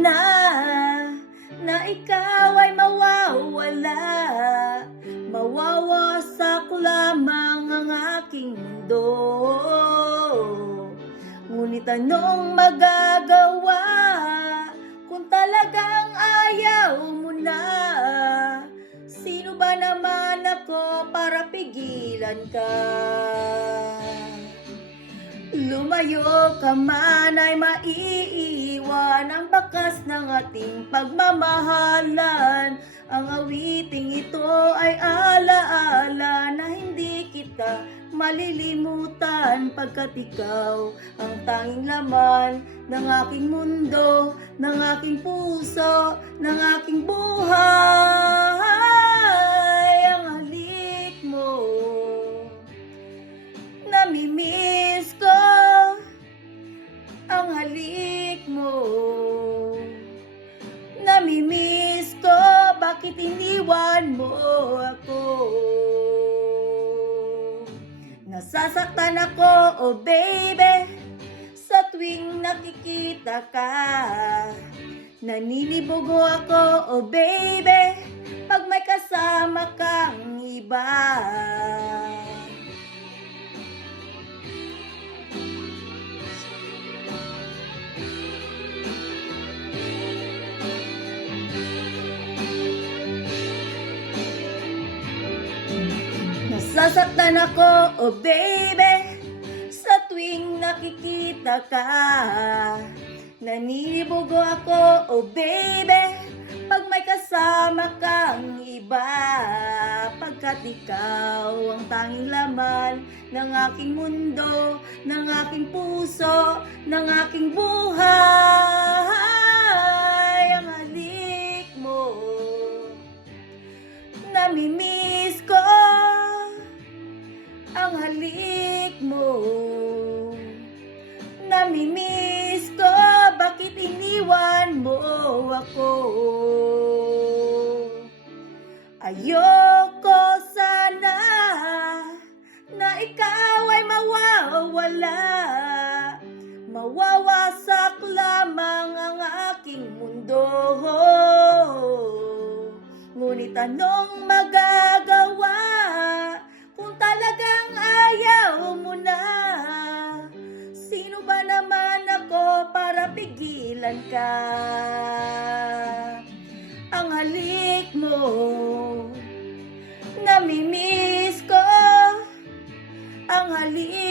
sana na ikaw ay mawawala, mawawasak lamang ang aking mundo. Ngunit anong magagawa kung talagang ayaw mo na? Sino ba naman ako para pigilan ka? Lumayo ka man ay maiiwan ang bakas ng ating pagmamahalan. Ang awiting ito ay alaala na hindi kita malilimutan, pagkat ikaw ang tanging laman ng aking mundo, ng aking puso, ng aking buhay. Ang halik mo, namimiss ko. Ang halik mo, namimiss ko. Bakit iniwan mo ako? Nasasaktan ako, oh baby, sa tuwing nakikita ka. Naninibugo ako, oh baby, pag may kasama kang iba. Nasasaktan ako, oh baby, sa tuwing nakikita ka. Naninibugo ako, oh baby, pag may kasama kang iba. Pagkat ikaw ang tanging laman ng aking mundo, ng aking puso, ng aking buhay. Ang halik mo, namimiss ko. Ang halik mo, namimiss ko. Bakit iniwan mo ako? Ayoko sana na ikaw ay mawawala, mawawasak lamang ang aking mundo. Ngunit anong magagawa kung talagang ayaw mo na? Sino ba naman ako para pigilan ka? Ang halik mo, namimiss ko. Ang halik